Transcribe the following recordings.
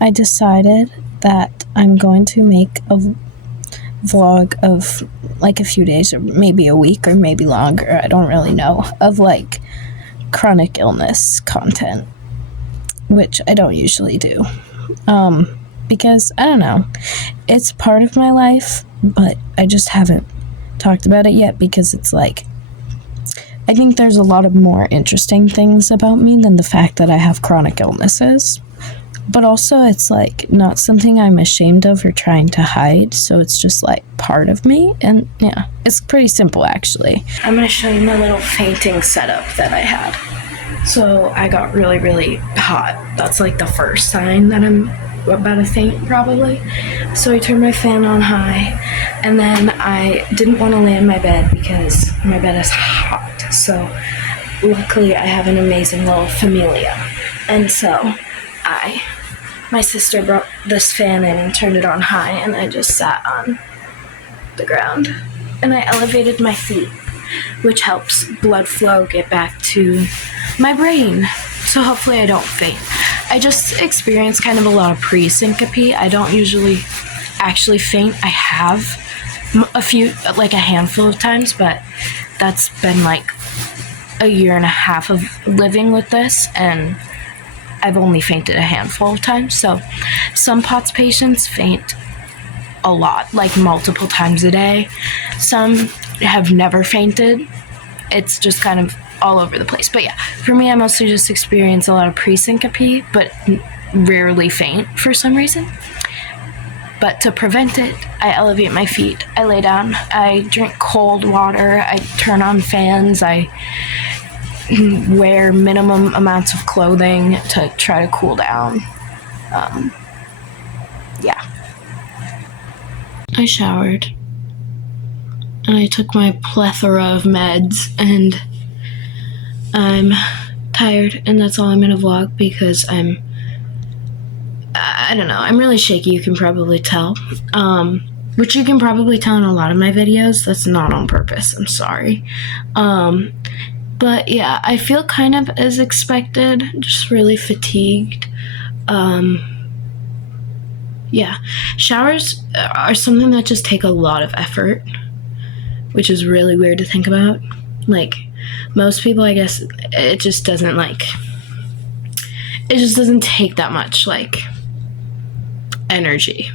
I decided that I'm going to make a vlog of like a few days or maybe a week or maybe longer, I don't really know, of like chronic illness content, which I don't usually do. Because I don't know, it's part of my life, but I just haven't talked about it yet because it's like, I think there's a lot of more interesting things about me than the fact that I have chronic illnesses. But also it's like not something I'm ashamed of or trying to hide, so it's just like part of me. And yeah, it's pretty simple actually. I'm gonna show you my little fainting setup that I had. So I got really, really hot. That's like the first sign that I'm about to faint probably. So I turned my fan on high, and then I didn't want to lay in my bed because my bed is hot. So luckily I have an amazing little familia, and so my sister brought this fan in and turned it on high, and I just sat on the ground and I elevated my feet, which helps blood flow get back to my brain, so hopefully I don't faint. I just experienced kind of a lot of pre-syncope. I don't usually actually faint. I have a few, like a handful of times, but that's been like a year and a half of living with this, and I've only fainted a handful of times. So some POTS patients faint a lot, like multiple times a day. Some have never fainted. It's just kind of all over the place. But yeah, for me, I mostly just experience a lot of pre-syncope, but rarely faint for some reason. But to prevent it, I elevate my feet. I lay down. I drink cold water. I turn on fans. I wear minimum amounts of clothing to try to cool down. Yeah. I showered. And I took my plethora of meds, and I'm tired, and that's all I'm gonna vlog because I don't know, I'm really shaky, you can probably tell. Which you can probably tell in a lot of my videos. That's not on purpose, I'm sorry. But yeah, I feel kind of as expected, just really fatigued. Yeah, showers are something that just take a lot of effort, which is really weird to think about. Like, most people, I guess, it just doesn't take that much, like, energy.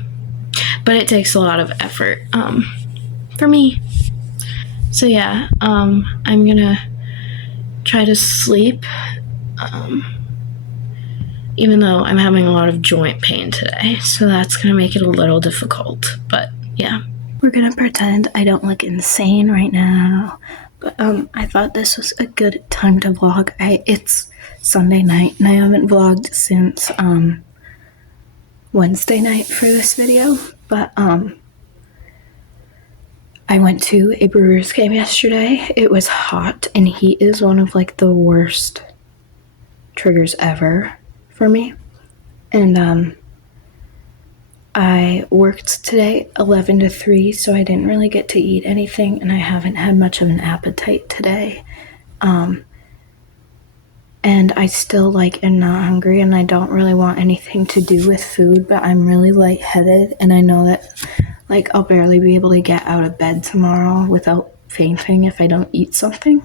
But it takes a lot of effort, for me. So yeah, I'm gonna try to sleep, even though I'm having a lot of joint pain today, so that's gonna make it a little difficult, but yeah. We're gonna pretend I don't look insane right now, but I thought this was a good time to vlog. It's Sunday night, and I haven't vlogged since Wednesday night for this video, but I went to a Brewers game yesterday. It was hot, and heat is one of like the worst triggers ever for me. And I worked today 11 to 3, so I didn't really get to eat anything, and I haven't had much of an appetite today. And I still am not hungry, and I don't really want anything to do with food, but I'm really lightheaded, and I know that I'll barely be able to get out of bed tomorrow without fainting if I don't eat something.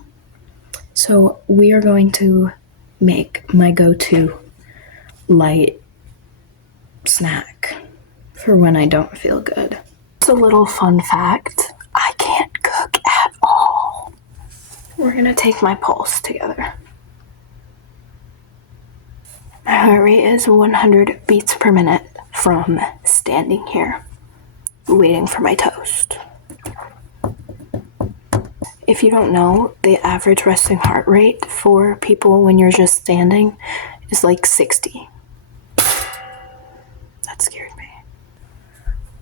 So we are going to make my go-to light snack for when I don't feel good. It's a little fun fact. I can't cook at all. We're gonna take my pulse together. My heart rate is 100 beats per minute from standing here, waiting for my toast. If you don't know, the average resting heart rate for people when you're just standing is 60. That scared me.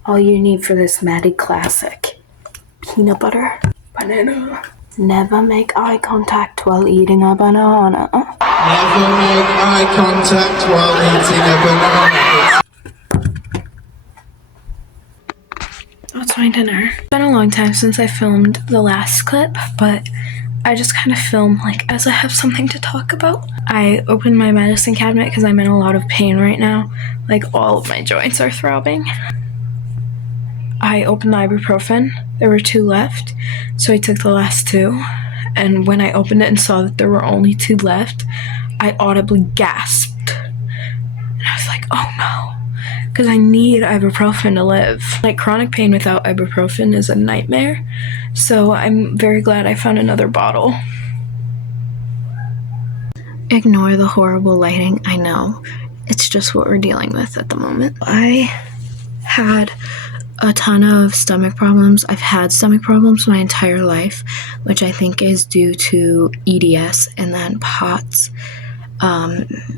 All you need for this Maddie classic: peanut butter, banana. Never make eye contact while eating a banana. Never make eye contact while eating a banana. That's my dinner. It's been a long time since I filmed the last clip, but I just kind of film like as I have something to talk about. I opened my medicine cabinet because I'm in a lot of pain right now. Like all of my joints are throbbing. I opened the ibuprofen. There were 2 left, so I took the last 2. And when I opened it and saw that there were only 2 left, I audibly gasped. And I was like, oh no, because I need ibuprofen to live. Like chronic pain without ibuprofen is a nightmare. So I'm very glad I found another bottle. Ignore the horrible lighting, I know. It's just what we're dealing with at the moment. I had a ton of stomach problems. I've had stomach problems my entire life, which I think is due to EDS, and then POTS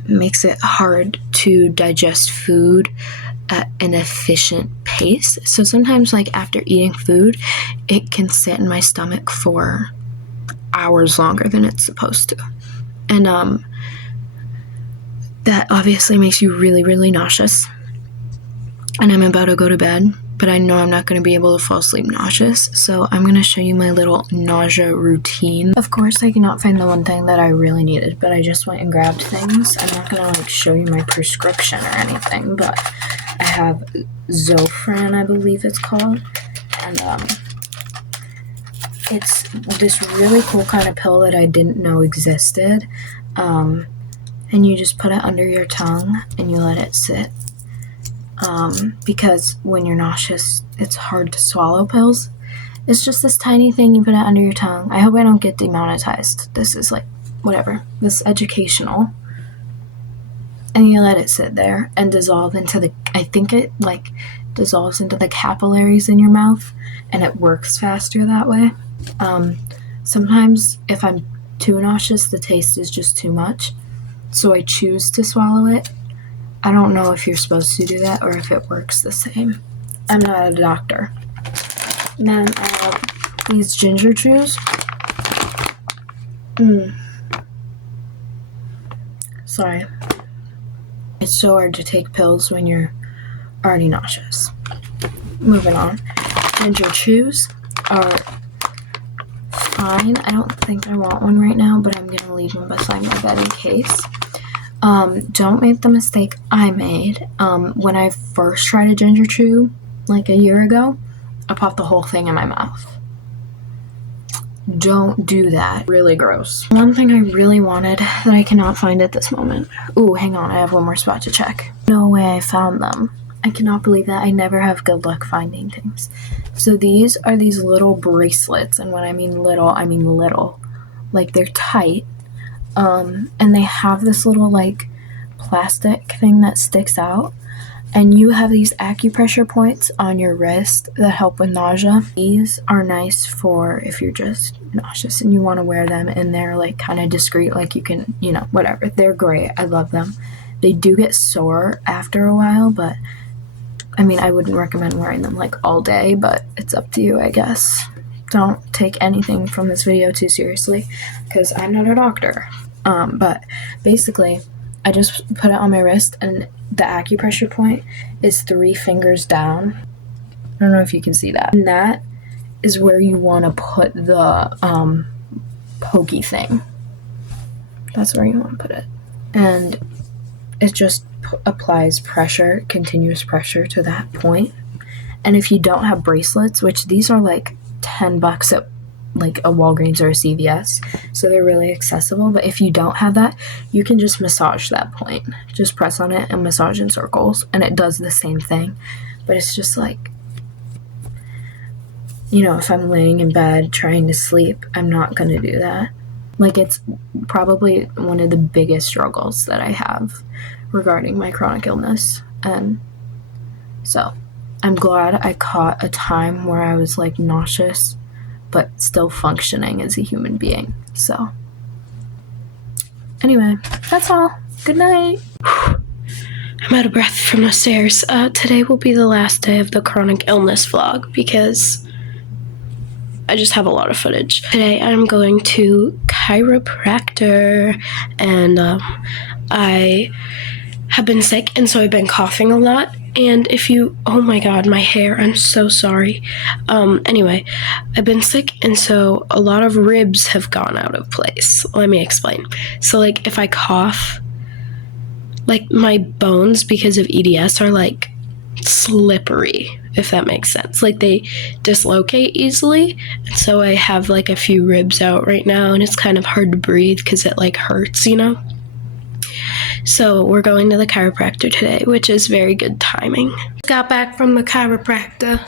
makes it hard to digest food at an efficient pace. So sometimes, like after eating food, it can sit in my stomach for hours longer than it's supposed to. And that obviously makes you really, really nauseous. And I'm about to go to bed, but I know I'm not going to be able to fall asleep nauseous, so I'm going to show you my little nausea routine. Of course, I cannot find the one thing that I really needed, but I just went and grabbed things. I'm not going to like show you my prescription or anything, but I have Zofran, I believe it's called, and it's this really cool kind of pill that I didn't know existed, and you just put it under your tongue and you let it sit. Because when you're nauseous, it's hard to swallow pills. It's just this tiny thing, you put it under your tongue. I hope I don't get demonetized. This is like, whatever. This is educational. And you let it sit there and dissolve into the, I think it like dissolves into the capillaries in your mouth, and it works faster that way. Sometimes if I'm too nauseous, the taste is just too much, so I choose to swallow it. I don't know if you're supposed to do that or if it works the same. I'm not a doctor. And then I have these ginger chews. Sorry. It's so hard to take pills when you're already nauseous. Moving on. Ginger chews are fine. I don't think I want one right now, but I'm going to leave them beside my bed in case. Don't make the mistake I made. When I first tried a ginger chew, like a year ago, I popped the whole thing in my mouth. Don't do that. Really gross. One thing I really wanted that I cannot find at this moment. Ooh, hang on, I have one more spot to check. No way I found them. I cannot believe that. I never have good luck finding things. So these are these little bracelets, and when I mean little, I mean little. Like they're tight. And they have this little like plastic thing that sticks out, and you have these acupressure points on your wrist that help with nausea. These are nice for if you're just nauseous and you want to wear them, and they're like kind of discreet, like you can, you know, whatever. They're great. I love them. They do get sore after a while, but I mean, I wouldn't recommend wearing them like all day, but it's up to you, I guess. Don't take anything from this video too seriously, because I'm not a doctor. But basically, I just put it on my wrist, and the acupressure point is 3 fingers down. I don't know if you can see that. And that is where you want to put the pokey thing. That's where you want to put it. And it just applies pressure, continuous pressure to that point. And if you don't have bracelets, which these are like $10 at like a Walgreens or a CVS, so they're really accessible, but if you don't have that, you can just massage that point. Just press on it and massage in circles, and it does the same thing. But it's just like, you know, if I'm laying in bed trying to sleep, I'm not going to do that. Like, it's probably one of the biggest struggles that I have regarding my chronic illness. And so I'm glad I caught a time where I was like nauseous but still functioning as a human being. So anyway, that's all. Good night. I'm out of breath from the stairs. Today will be the last day of the chronic illness vlog because I just have a lot of footage. Today I'm going to chiropractor, and I have been sick, and so I've been coughing a lot, And if you, oh my god, my hair, I'm so sorry. Anyway, I've been sick, and so a lot of ribs have gone out of place. Let me explain. So, like, if I cough, like, my bones, because of EDS, are, like, slippery, if that makes sense. Like, they dislocate easily, and so I have, like, a few ribs out right now, and it's kind of hard to breathe because it, like, hurts, you know? So we're going to the chiropractor today, which is very good timing. Got back from the chiropractor.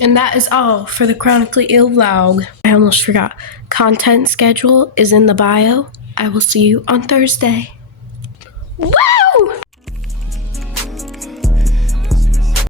And that is all for the Chronically Ill vlog. I almost forgot. Content schedule is in the bio. I will see you on Thursday. Woo!